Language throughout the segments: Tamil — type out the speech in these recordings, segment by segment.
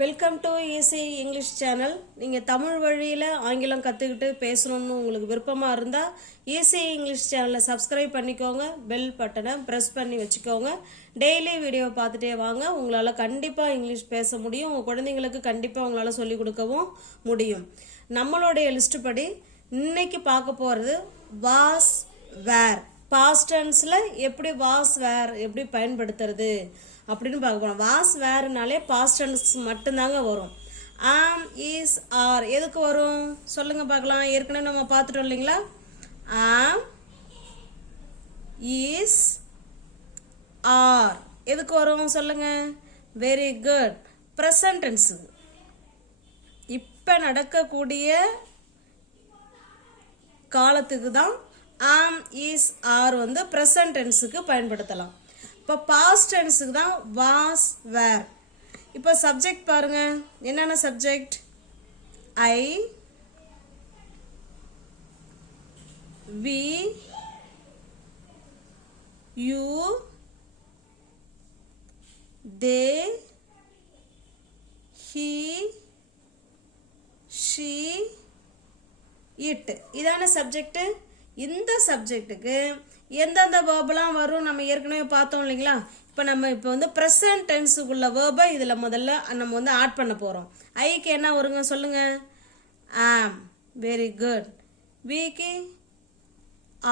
Welcome to easy English channel நீங்கள் தமிழ் வழியில் ஆங்கிலம் கற்றுக்கிட்டு பேசணும்னு உங்களுக்கு விருப்பமாக இருந்தால் ஈஸி இங்கிலீஷ் சேனலை சப்ஸ்கிரைப் பண்ணிக்கோங்க பெல் பட்டனை ப்ரெஸ் பண்ணி வச்சுக்கோங்க. டெய்லி வீடியோ பார்த்துட்டே வாங்க. உங்களால் கண்டிப்பாக இங்கிலீஷ் பேச முடியும். உங்கள் குழந்தைங்களுக்கு கண்டிப்பாக உங்களால் சொல்லிக் கொடுக்கவும் முடியும். நம்மளுடைய லிஸ்ட் படி இன்னைக்கு பார்க்க போகிறது வாஸ் வேர் பாஸ்டன்ஸில் எப்படி வாஸ் வேர் எப்படி பயன்படுத்துறது? அப்படின்னு பார்க்க போகிறோம் வாஸ் வேறுனாலே பாஸ்ட் டென்ஸ் மட்டும்தாங்க வரும். ஆம் இஸ் ஆர் எதுக்கு வரும்? சொல்லுங்கள் பார்க்கலாம். ஏற்கனவே நம்ம பார்த்துட்டோம் இல்லைங்களா? ஆம் இஸ் ஆர் எதுக்கு வரும்? சொல்லுங்க. வெரி குட் ப்ரெசன்ட் இப்போ நடக்கக்கூடிய காலத்துக்கு தான் ஆம் இஸ் ஆர் வந்து ப்ரெசன்டென்ஸுக்கு பயன்படுத்தலாம். இப்போ பாஸ்ட் டென்ஸுக்கு தான் வாஸ் வேர் இப்போ சப்ஜெக்ட் பாருங்க. என்னென்ன subject I we you they he she it இதான சப்ஜெக்ட் இந்த சப்ஜெக்ட்டுக்கு எந்தெந்த வேர்பெலாம் வரும் நம்ம ஏற்கனவே பார்த்தோம் இல்லைங்களா? இப்போ நம்ம இப்போ வந்து ப்ரெசன்ட் டென்ஸுக்குள்ள வேர்பை இதில் முதல்ல நம்ம வந்து ஆட் பண்ண போகிறோம் ஐக்கு என்ன வருங்க சொல்லுங்க? ஆம் வெரி குட் விக்கு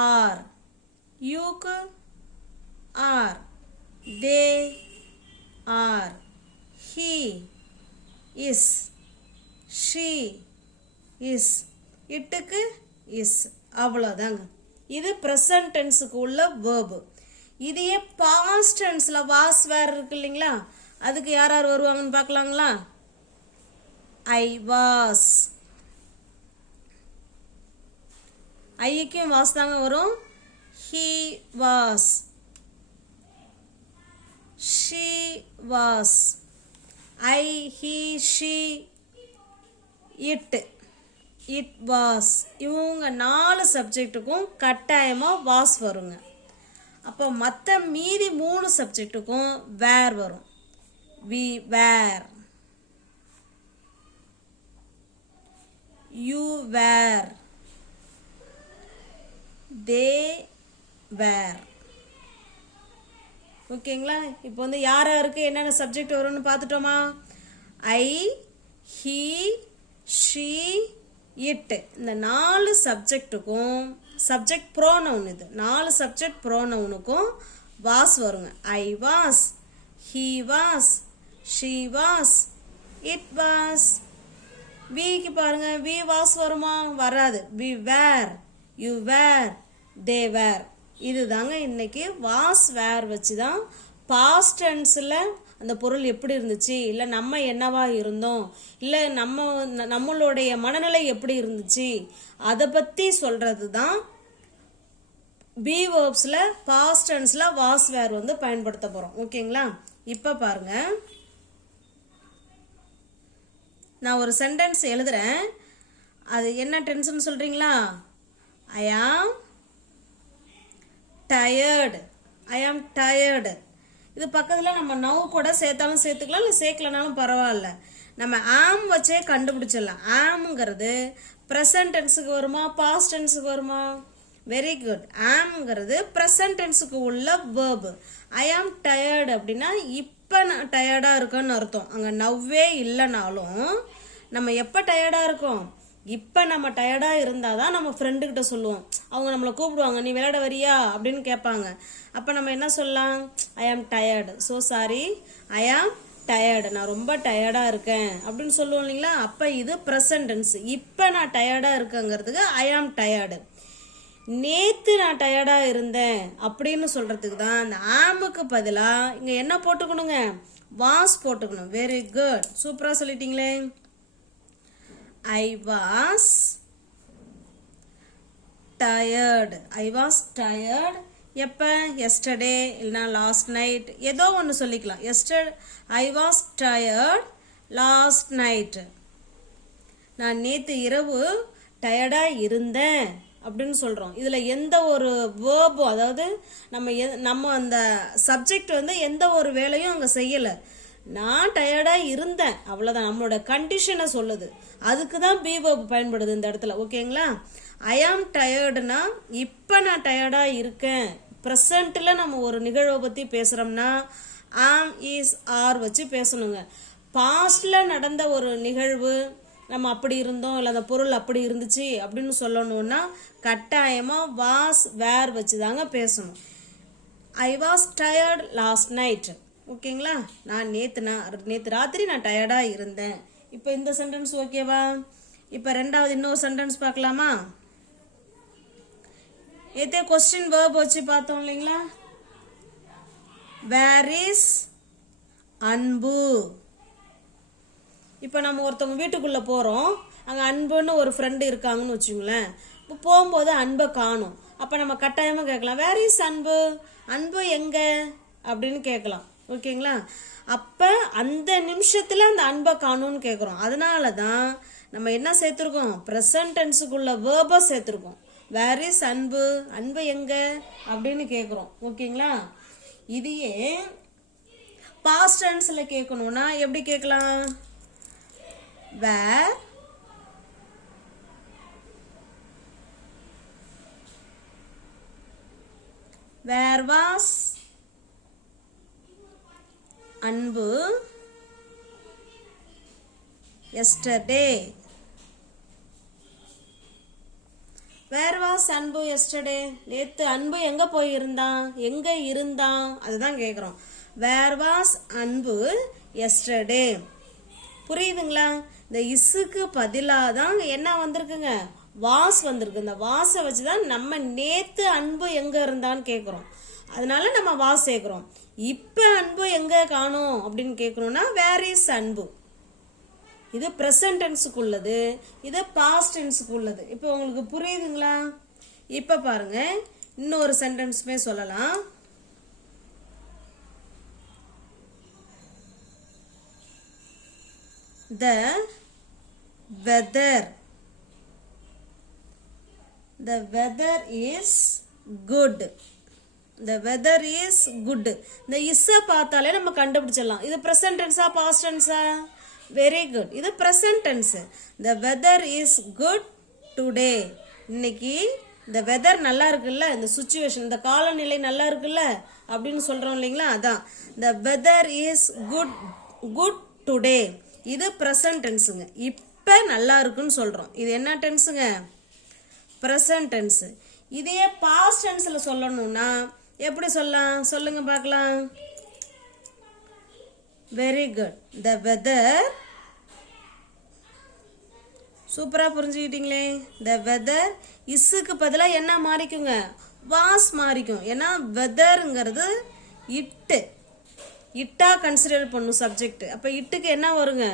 are யூக்கு are they are he is she is இட்டுக்கு is அவ்வளோதாங்க இது ப்ரெசன்ட் டென்ஸுக்கு உள்ள வேர்பு இதையே பாஸ்ட் டென்ஸில் வாஸ் வேர் இருக்கு இல்லைங்களா? அதுக்கு யார் யார் வருவாங்கன்னு பார்க்கலாங்களா? ஐ வாஸ் ஐக்கும் வாஸ் தாங்க வரும். He was she was I he she it it was இவங்க நாலு சப்ஜெக்ட்டுக்கும் கட்டாயமாக வாஸ் வருங்க. அப்போ மற்ற மீதி மூணு சப்ஜெக்ட்டுக்கும் வேர் வரும். வி வேர் யூ வேர் தே வேர் ஓகேங்களா இப்போ வந்து யார் யாருக்கு என்னென்ன சப்ஜெக்ட் வரும்னு பார்த்துட்டோமா? ஐ ஹீ ஷீ இட் இந்த நாலு சப்ஜெக்ட்டுக்கும் சப்ஜெக்ட் ப்ரோனவுன் இது. நாலு சப்ஜெக்ட் ப்ரோனவுனுக்கும் வாஸ் வருங்க. I was he was she was it was விக்கு பாருங்க. வி வாஸ் வருமா? வராது. வி வேர் யூ வேர் தே வேர் இதுதாங்க இன்னைக்கு வாஸ் வேர் வச்சு தான் பாஸ்ட் டென்ஸில் அந்த பொருள் எப்படி இருந்துச்சு? இல்லை நம்ம என்னவா இருந்தோம்? இல்லை நம்ம நம்மளுடைய மனநிலை எப்படி இருந்துச்சு? அதை பற்றி சொல்கிறது தான் பி வேர்ப்ஸில் பாஸ்ட் டென்ஸில் வாஸ் வேர் வந்து பயன்படுத்த போகிறோம் ஓகேங்களா? இப்போ பாருங்கள் நான் ஒரு சென்டென்ஸ் எழுதுறேன். அது என்ன டென்ஸ்னு சொல்கிறீங்களா ஐ ஆம் டயர்டு ஐ ஆம் டயர்டு இது பக்கத்தில் நம்ம நவ் கூட சேர்த்தாலும் சேர்த்துக்கலாம் இல்லை சேர்க்கலனாலும் பரவாயில்ல. நம்ம ஆம் வச்சே கண்டுபிடிச்சிடலாம். ஆம்ங்கிறது ப்ரெசன்ட் டென்ஸுக்கு வருமா பாஸ்ட் டென்ஸுக்கு வருமா? வெரி குட் ஆம்ங்கிறது ப்ரெசன்ட் டென்ஸுக்கு உள்ள வேர்பு ஐ ஆம் டயர்டு அப்படின்னா இப்போ நான் டயர்டாக இருக்கேன்னு அர்த்தம். அங்கே நவ்வே இல்லைனாலும் நம்ம எப்போ டயர்டாக இருக்கோம்? இப்போ நம்ம டயர்டாக இருந்தால் தான் நம்ம ஃப்ரெண்டுக்கிட்ட சொல்லுவோம். அவங்க நம்மளை கூப்பிடுவாங்க நீ விளையாட வரியா? அப்படின்னு கேட்பாங்க. அப்போ நம்ம என்ன சொல்லலாம்? ஐ ஆம் டயர்டு ஸோ சாரி ஐ ஆம் டயர்டு நான் ரொம்ப டயர்டாக இருக்கேன். அப்படின்னு சொல்லுவோம் இல்லைங்களா? அப்போ இது ப்ரெசன்டென்ஸ் இப்போ நான் டயர்டாக இருக்கேங்கிறதுக்கு ஐ ஆம் டயர்டு நேற்று நான் டயர்டாக இருந்தேன் அப்படின்னு சொல்கிறதுக்கு தான் அந்த ஆமுக்கு பதிலாக இங்கே என்ன போட்டுக்கணுங்க? வாஸ் போட்டுக்கணும். வெரி குட் சூப்பராக சொல்லிட்டீங்களே. I was tired I was tired எப்போ? எஸ்டர்டே இல்லைனா லாஸ்ட் நைட் ஏதோ ஒன்று சொல்லிக்கலாம். Yester I was tired last night நான் நேற்று இரவு டயர்டாக இருந்தேன் அப்படின்னு சொல்கிறோம் இதில் எந்த ஒரு வேர்பும் அதாவது நம்ம எ நம்ம அந்த சப்ஜெக்ட் வந்து எந்த ஒரு வேலையும் அங்கே செய்யலை. நான் டயர்டாக இருந்தேன். அவ்வளோதான் நம்மளோட கண்டிஷனை சொல்லுது. அதுக்கு தான் பி பயன்படுது இந்த இடத்துல. ஓகேங்களா ஐ ஆம் டயர்டுனா இப்போ நான் டயர்டாக இருக்கேன். ப்ரெசண்ட்டில் நம்ம ஒரு நிகழ்வை பற்றி பேசுகிறோம்னா ஆம் இஸ் ஆர் வச்சு பேசணுங்க. பாஸ்டில் நடந்த ஒரு நிகழ்வு நம்ம அப்படி இருந்தோம் இல்லை அந்த பொருள் அப்படி இருந்துச்சு அப்படின்னு சொல்லணும்னா கட்டாயமாக வாஸ் வேர் வச்சு தாங்க பேசணும். I was tired last night ஓகேங்களா? நான் நேற்று நான் நேற்று ராத்திரி நான் டயர்டாக இருந்தேன். இப்போ இந்த சென்டென்ஸ் ஓகேவா இப்போ ரெண்டாவது இன்னொரு சென்டென்ஸ் பார்க்கலாமா? ஏத்தே கொஸ்டின் வேர்ப் வச்சு பார்த்தோம் இல்லைங்களா? வேர் இஸ் அன்பு? இப்போ நம்ம ஒருத்தவங்க வீட்டுக்குள்ளே போகிறோம் அங்கே அன்புன்னு ஒரு ஃப்ரெண்டு இருக்காங்கன்னு வச்சுங்களேன். இப்போ போகும்போது அன்பை காணும். அப்போ நம்ம கட்டாயமாக கேட்கலாம். வேர் இஸ் அன்பு? அன்பு எங்கே? அப்படின்னு கேட்கலாம். ஓகேங்களா? அப்போ அந்த நிமிஷத்தில் அந்த அன்பை காணும்னு கேட்குறோம் அதனால தான் நம்ம என்ன சேர்த்துருக்கோம்? ப்ரெசன்ட் டென்ஸுக்குள்ள வேர்பை சேர்த்துருக்கோம். வேர் இஸ் அன்பு? அன்பு எங்கே? அப்படின்னு கேட்குறோம் ஓகேங்களா? இதையே பாஸ்ட் டென்ஸில் கேட்கணும்னா எப்படி கேட்கலாம் were were was Anbu. Yesterday were was Anbu yesterday நேற்று அன்பு எங்கே போயிருந்தான்? எங்கே இருந்தான்? அதுதான் கேட்குறோம் வேர் வாஸ் அன்பு எஸ்டர்டே புரியுதுங்களா? இந்த இசுக்கு பதிலாக தான் என்ன வந்திருக்குங்க? வாஸ் வந்திருக்கு. இந்த வாஸை வச்சு தான் நம்ம நேத்து அன்பு எங்க இருந்தான்னு கேட்குறோம் அதனால நம்ம வாஸ் சேர்க்குறோம் இப்போ அன்பு எங்கே காணும் அப்படின்னு கேட்கணும்னா வேர் இஸ் அன்பு? இது ப்ரெசன்டென்ஸுக்கு உள்ளது இது பாஸ்டென்ஸுக்கு உள்ளது இப்போ உங்களுக்கு புரியுதுங்களா? இப்போ பாருங்க இன்னொரு சென்டென்ஸுமே சொல்லலாம். The weather the weather is good the weather is good இந்த இஸ்ஸை பார்த்தாலே நம்ம கண்டுபிடிச்சிடலாம். இது ப்ரெசன்ட் டென்ஸா பாஸ்ட் டென்ஸா வெரி குட் இது present tense the weather is good today இன்னைக்கு இந்த வெதர் நல்லா இருக்குல்ல? இந்த சுச்சுவேஷன் இந்த காலநிலை நல்லா இருக்குல்ல? அப்படின்னு சொல்கிறோம் இல்லைங்களா? அதான். The weather is good good today இது ப்ரெசன்ட் டென்ஸுங்க இப்போ நல்லா இருக்குன்னு சொல்கிறோம் இது என்ன டென்ஸுங்க ப்ரெசன்ட் டென்ஸு இதையே பாஸ்ட் டென்ஸில் சொல்லணும்னா எப்படி சொல்லலாம்? சொல்லுங்க பார்க்கலாம். வெரி குட் த வெதர் சூப்பராக புரிஞ்சுக்கிட்டீங்களே? த வெதர் இஸ்ஸுக்கு பதிலாக என்ன மாறிக்குங்க? வாஸ் மாறிக்கும். ஏன்னா வெதருங்கிறது இட்டு. இட்டா கன்சிடர் பண்ணும் சப்ஜெக்ட் அப்போ இட்டுக்கு என்ன வருங்க?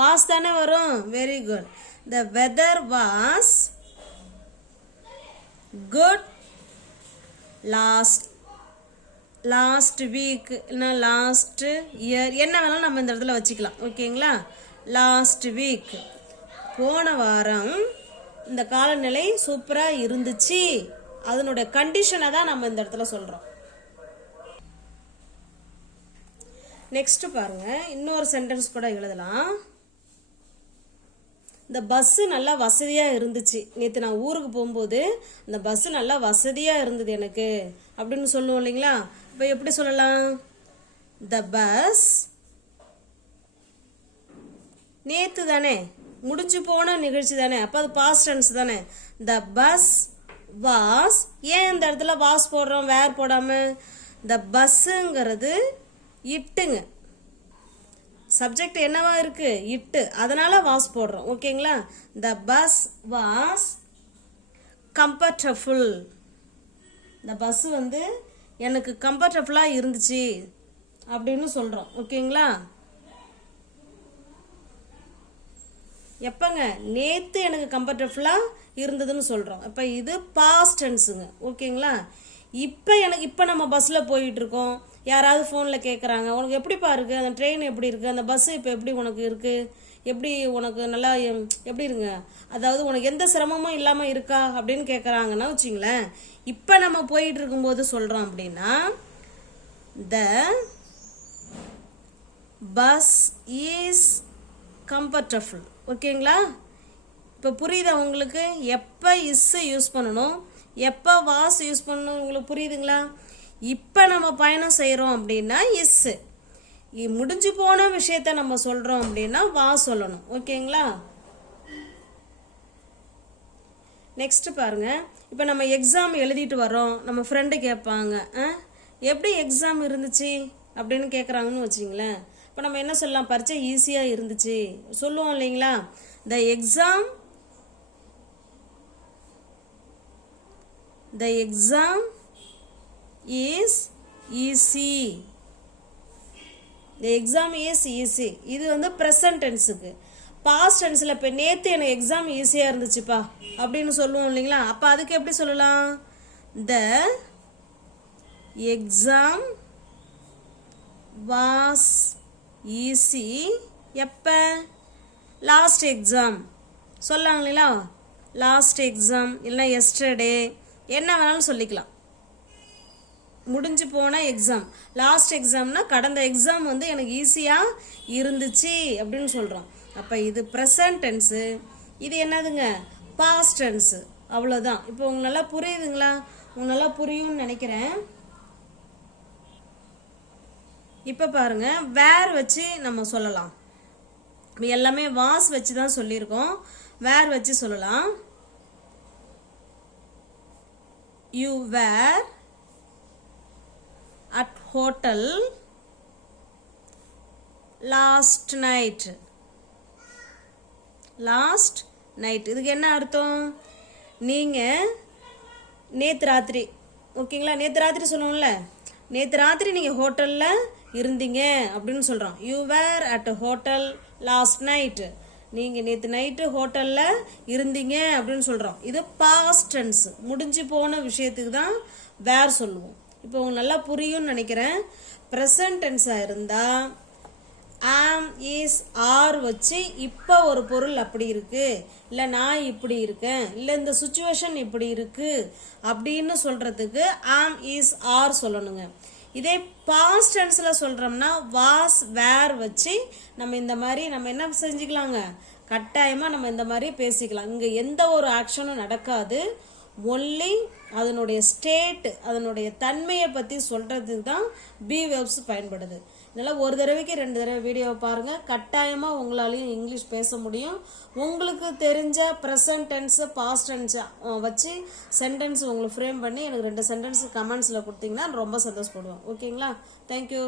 வாஸ் தானே வரும். Very good the weather was good last last week இல்லைனா லாஸ்ட் இயர் என்ன வேணாலும் நம்ம இந்த இடத்துல வச்சுக்கலாம். ஓகேங்களா? லாஸ்ட் வீக் போன வாரம் இந்த காலநிலை சூப்பராக இருந்துச்சு. அதனுடைய கண்டிஷனை தான் நம்ம இந்த இடத்துல சொல்கிறோம் நெக்ஸ்ட் பாருங்க. இன்னொரு சென்டென்ஸ் கூட எழுதலாம். இந்த பஸ்ஸு நல்லா வசதியாக இருந்துச்சு. நேற்று நான் ஊருக்கு போகும்போது இந்த பஸ்ஸு நல்லா வசதியாக இருந்தது எனக்கு. அப்படின்னு சொல்லுவோம் இல்லைங்களா? இப்போ எப்படி சொல்லலாம்? த பஸ் நேற்று தானே முடிஞ்சு போன நிகழ்ச்சி தானே அப்போ அது பாஸ்ட் டென்ஸ் தானே. த பஸ் வாஸ் ஏன் இந்த இடத்துல வாஸ் போடுறோம் வேர் போடாமல் த பஸ்ஸுங்கிறது இட்டுங்க. சப்ஜெக்ட் என்னவா இருக்கு? இட்டு. அதனால வாஸ் போடுறோம். ஓகேங்களா த பஸ் வாஸ் கம்ஃபர்டபுள் இந்த பஸ் வந்து எனக்கு கம்ஃபர்டபுளாக இருந்துச்சு அப்படின்னு சொல்கிறோம் ஓகேங்களா? எப்பங்க? நேற்று எனக்கு கம்ஃபர்டபுளாக இருந்ததுன்னு சொல்கிறோம் இப்போ இது பாஸ்ட் டென்ஸுங்க ஓகேங்களா? இப்போ எனக்கு இப்போ நம்ம பஸ்ஸில் போயிட்டுருக்கோம். யாராவது ஃபோனில் கேட்குறாங்க உனக்கு எப்படிப்பா இருக்குது அந்த ட்ரெயின் எப்படி இருக்குது அந்த பஸ்ஸு இப்போ எப்படி உனக்கு இருக்குது எப்படி உனக்கு நல்லா எம், எப்படி இருங்க? அதாவது உனக்கு எந்த சிரமமும் இல்லாமல் இருக்கா? அப்படின்னு கேட்குறாங்கன்னா வச்சிங்களேன். இப்போ நம்ம போயிட்டு இருக்கும்போது சொல்கிறோம் அப்படின்னா த பஸ் இஸ் கம்ஃபர்டபுள் ஓகேங்களா இப்போ புரியுதா உங்களுக்கு? எப்போ இஸ்ஸு யூஸ் பண்ணணும்? எப்போ வாஸ் யூஸ் பண்ணணும்? உங்களுக்கு புரியுதுங்களா? இப்போ நம்ம பயணம் செய்கிறோம் அப்படின்னா எஸ்ஸு முடிஞ்சு போன விஷயத்த நம்ம சொல்கிறோம் அப்படின்னா வா சொல்லணும். ஓகேங்களா? நெக்ஸ்ட் பாருங்க. இப்போ நம்ம எக்ஸாம் எழுதிட்டு வரோம் நம்ம ஃப்ரெண்டு கேட்பாங்க ஆ எப்படி எக்ஸாம் இருந்துச்சு? அப்படின்னு கேட்குறாங்கன்னு வச்சிங்களேன். இப்போ நம்ம என்ன சொல்லலாம்? பரீட்சை ஈஸியாக இருந்துச்சு. சொல்லுவோம் இல்லைங்களா? The exam the exam is easy the exam is easy இது வந்து ப்ரெசன்ட் டென்ஸுக்கு பாஸ்ட் டென்ஸில் இப்போ நேற்று எனக்கு எக்ஸாம் ஈஸியாக இருந்துச்சுப்பா அப்படின்னு சொல்லுவோம் இல்லைங்களா? அப்போ அதுக்கு எப்படி சொல்லலாம்? த எக்ஸாம் வாஸ் ஈஸி எப்போ? லாஸ்ட் எக்ஸாம் சொல்லாங்க இல்லைங்களா? லாஸ்ட் எக்ஸாம் இல்லைன்னா எஸ்டர்டே என்ன வேணாலும் சொல்லிக்கலாம். முடிஞ்சு போன எக்ஸாம் லாஸ்ட் எக்ஸாம்னா கடந்த எக்ஸாம் வந்து எனக்கு ஈஸியாக இருந்துச்சு அப்படின்னு சொல்கிறோம் அப்போ இது ப்ரெசன்ட் டென்ஸு இது என்னதுங்க? பாஸ்ட் டென்ஸு அவ்வளோதான் இப்போ உங்களுக்கு நல்லா புரியுதுங்களா? உங்களுக்கு நல்லா புரியும்னு நினைக்கிறேன். இப்போ பாருங்க வேர் வச்சு நம்ம சொல்லலாம். இப்போ எல்லாமே வாஸ் வச்சு தான் சொல்லியிருக்கோம். வேர் வச்சு சொல்லலாம். You were at hotel last night last night இதுக்கு என்ன அர்த்தம்? நீங்கள் நேற்று ராத்திரி. ஓகேங்களா? நேற்று ராத்திரி சொல்லுவோம்ல. நேற்று ராத்திரி நீங்கள் ஹோட்டலில் இருந்தீங்க அப்படின்னு சொல்கிறோம் you were at hotel last night நீங்கள் நேற்று நைட்டு ஹோட்டலில் இருந்தீங்க அப்படின்னு சொல்கிறோம் இது பாஸ்ட் டென்ஸ் முடிஞ்சு போன விஷயத்துக்கு தான் வேர் சொல்லுவோம். இப்போ உங்களுக்கு நல்லா புரியும்னு நினைக்கிறேன். ப்ரெசன்ட் டென்ஸாக இருந்தால் ஆம் இஸ் ஆர் வச்சு இப்போ ஒரு பொருள் அப்படி இருக்கு. இல்லை நான் இப்படி இருக்கேன். இல்லை இந்த சுச்சுவேஷன் இப்படி இருக்கு. அப்படின்னு சொல்றதுக்கு ஆம் இஸ் ஆர் சொல்லணுங்க. இதே பாஸ்ட் டென்ஸில் சொல்கிறோம்னா வாஸ் வேர் வச்சு நம்ம இந்த மாதிரி நம்ம என்ன செஞ்சுக்கலாங்க? கட்டாயமாக நம்ம இந்த மாதிரி பேசிக்கலாம். இங்கே எந்த ஒரு ஆக்ஷனும் நடக்காது. ஒன்லி அதனுடைய ஸ்டேட் அதனுடைய தன்மையை பற்றி சொல்கிறதுக்கு தான் பி வெப்ஸ் பயன்படுது. இதனால் ஒரு தடவைக்கு ரெண்டு தடவை வீடியோவை பாருங்கள் கட்டாயமாக உங்களாலையும் இங்கிலீஷ் பேச முடியும். உங்களுக்கு தெரிஞ்ச ப்ரெசன்ட் டென்ஸு பாஸ்ட் டென்ஸை வச்சு சென்டென்ஸ் உங்களுக்கு ஃப்ரேம் பண்ணி எனக்கு ரெண்டு சென்டென்ஸ் கமெண்ட்ஸில் கொடுத்தீங்கன்னா ரொம்ப சந்தோஷப்படுவேன். ஓகேங்களா தேங்க்யூ